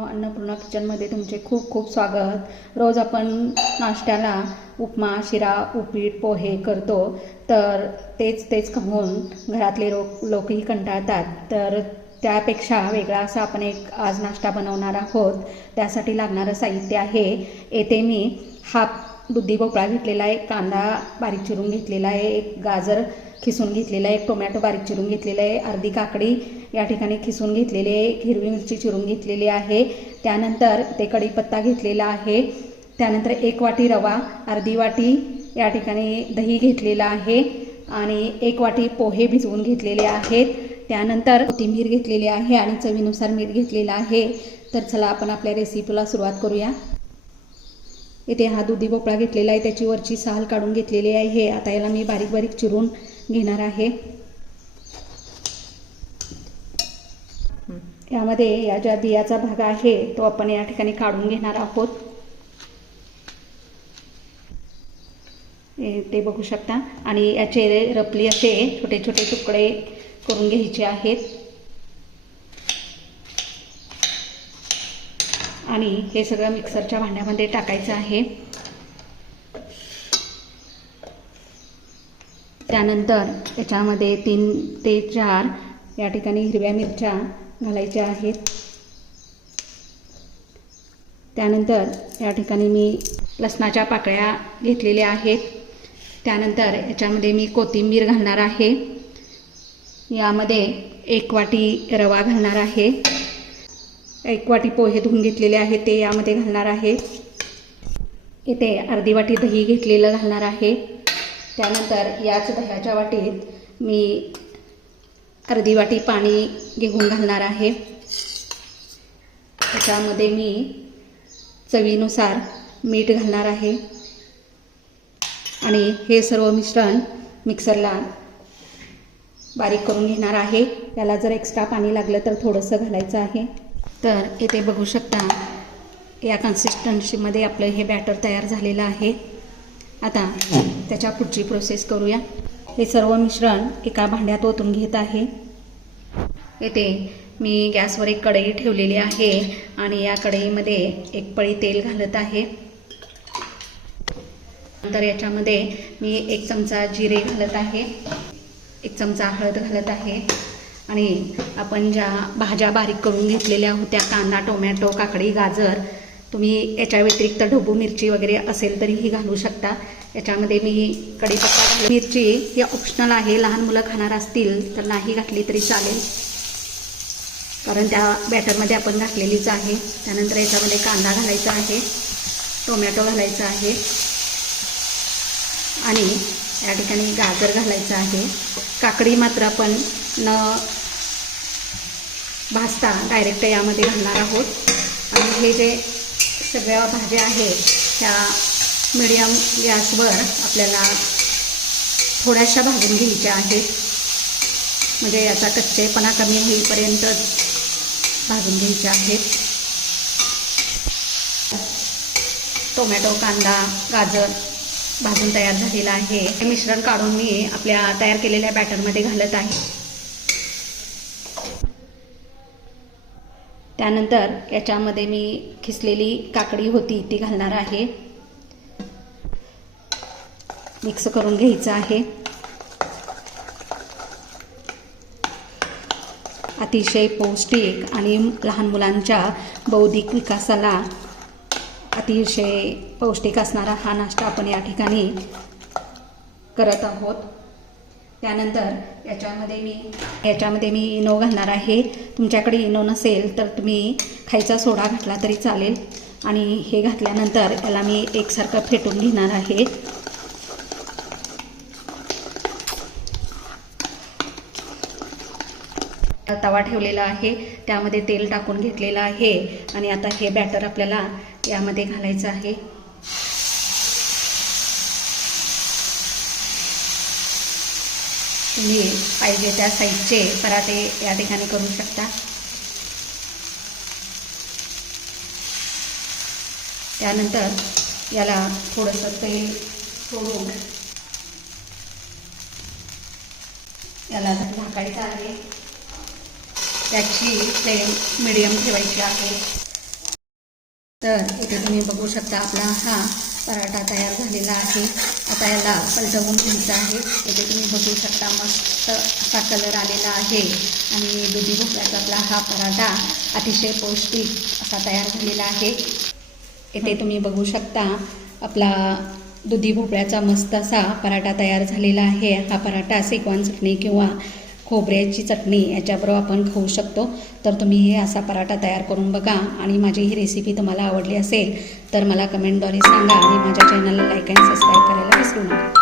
मित्रांनो, अन्नपूर्णा किचनमध्ये तुमचे खूप खूप स्वागत। रोज आपण नाश्त्याला उपमा, शिरा, उपीट, पोहे करतो, तर तेच खाऊन घरातले लोकही कंटाळतात। तर त्यापेक्षा वेगळा असा आपण एक आज नाश्ता बनवणार आहोत। त्यासाठी लागणारं साहित्य आहे, येथे मी हाफ दुधी भोपळा घेतलेला आहे, कांदा बारीक चिरून घेतलेला आहे, एक गाजर खिसून घेतलेला आहे, एक टोमॅटो बारीक चिरून घेतलेला आहे, अर्धी काकडी या ठिकाणी खिसून घेतलेली आहे, हिरवी मिरची चिरून घेतलेली आहे। त्यानंतर ते कढीपत्ता घेतलेला आहे। त्यानंतर एक वाटी रवा, अर्धी वाटी या ठिकाणी दही घेतलेला आहे आणि एक वाटी पोहे भिजवून घेतलेले आहेत। त्यानंतर कोथिंबीर घेतलेली आहे आणि चवीनुसार मीठ घेतलेलं आहे। तर चला आपण आपल्या रेसिपीला सुरुवात करूया। इथे हा दुधी भोपळा घेतलेला आहे, त्याची वरची साल काढून घेतलेली आहे। आता याला मी बारीक बारीक चिरून घेणार आहे। यामध्ये या ज्या बियाचा भाग आहे तो आपण या ठिकाणी काढून घेणार आहोत। ते बघू शकता आणि याचे रफली असे छोटे छोटे तुकडे करून घ्यायचे आहेत आणि हे सगळं मिक्सरच्या भांड्यामध्ये टाकायचं आहे। त्यानंतर याच्यामध्ये 3 ते 4 या ठिकाणी हिरव्या मिरच्या घालायच्या आहेत। त्यानंतर या ठिकाणी मी लसणाच्या पाकळ्या घेतलेल्या आहेत। त्यानंतर याच्यामध्ये मी कोथिंबीर घालणार आहे। यामध्ये 1 वाटी रवा घालणार आहे, 1 वाटी पोहे धुवून घेतलेले आहेत ते यामध्ये घालणार आहे। इथे अर्धी वाटी दही घेतलेलं घालणार आहे। त्यानंतर याच दह्याच्या वाटीत मी अर्धी वाटी पाणी घेऊन घालणार आहे। त्याच्यामध्ये मी चवीनुसार मीठ घालणार आहे आणि हे सर्व मिश्रण मिक्सरला बारीक करून घेणार आहे। त्याला जर एक्स्ट्रा पाणी लागलं तर थोडंसं घालायचं आहे। तर इथे बघू शकता या कन्सिस्टन्सीमध्ये आपलं हे बॅटर तयार झालेलं आहे। आता त्याच्या पुढची प्रोसेस करूया। हे सर्व मिश्रण एका भांड्यात ओतून घेत आहे। येथे मी गॅसवर एक कढई ठेवलेली आहे आणि या कढईमध्ये 1 पळी तेल घालत आहे। नंतर याच्यामध्ये मी 1 चमचा जिरे घालत आहे, 1 चमचा हळद घालत आहे आणि आपण ज्या भाज्या बारीक करून घेतलेल्या होत्या, कांदा, टोमॅटो, काकडी, गाजर, तुम्ही याच्या व्यतिरिक्त ढबू मिरची वगैरे असेल तरीही घालू शकता। याच्यामध्ये मी कढीपत्ता, मिरची ही ऑप्शनल आहे, लहान मुलं खाणार असतील तर नाही घातली तरी चालेल, कारण त्या बॅटरमध्ये आपण घातलेलीच आहे। त्यानंतर याच्यामध्ये कांदा घालायचा आहे, टोमॅटो घालायचा आहे आणि या ठिकाणी गाजर घालायचं आहे। काकडी मात्र आपण न भाजता डायरेक्ट यामध्ये घालणार आहोत आणि हे जे सगळ्या भाज्या आहेत त्या मीडियम गॅसवर आपल्याला थोड्याशा भाजून घ्यायच्या आहेत, म्हणजे याचा कच्चेपणा कमी होईपर्यंत भाजून घ्यायच्या आहेत। टोमॅटो, कांदा, गाजर भाजून तयार झालेला आहे। हे मिश्रण काढून मी आपल्या तयार केलेल्या बॅटरमध्ये घालत आहे। त्यानंतर याच्यामध्ये मी खिसलेली काकडी होती ती घालणार आहे, मिक्स करून घ्यायचं आहे। अतिशय पौष्टिक आणि लहान मुलांच्या बौद्धिक विकासाला अतिशय पौष्टिक असणारा हा नाश्ता आपण या ठिकाणी करत आहोत। त्यानंतर याच्यामध्ये मी इनो घालणार आहे। तुमच्याकडे इनो नसेल तर तुम्ही खायचा सोडा घातला तरी चालेल आणि हे घातल्यानंतर याला मी एकसारखं फेटून घेणार आहे। तवा ठेवलेला आहे, त्यामध्ये तेल टाकून घेतलेलं आहे आणि आता हे बॅटर आपल्याला यामध्ये घालायचं आहे। तुम्ही पाहिजे त्या साईजचे पराठे या ठिकाणी करू शकता। त्यानंतर याला थोडंसं तेल सोडून याला झाकायचं आहे। त्याची फ्लेम मीडियम ठेवायची आहे। तर इथे तुम्ही बघू शकता आपला हा पराठा तयार झालेला आहे. आता याला पलटवून घ्यायचा आहे. इथे तुम्ही बघू शकता मस्त असा कलर आलेला आहे आणि दुधी भोपळ्याचा आपला हा पराठा अतिशय पौष्टिक असा तयार झालेला आहे. इथे तुम्ही बघू शकता आपला दुधी भोपळ्याचा मस्त असा पराठा तयार झालेला आहे. हा पराठा शेजवान चटणी किंवा खोबऱ्याची चटणी याच्याबरोबर आपण खाऊ शकतो. तर तुम्ही हे असा पराठा तयार करून बघा आणि माझी ही रेसिपी तुम्हाला आवडली असेल तर मला कमेंटद्वारे सांगा आणि माझ्या चॅनलला लाईक आणि सबस्क्राईब करायला विसरू नका.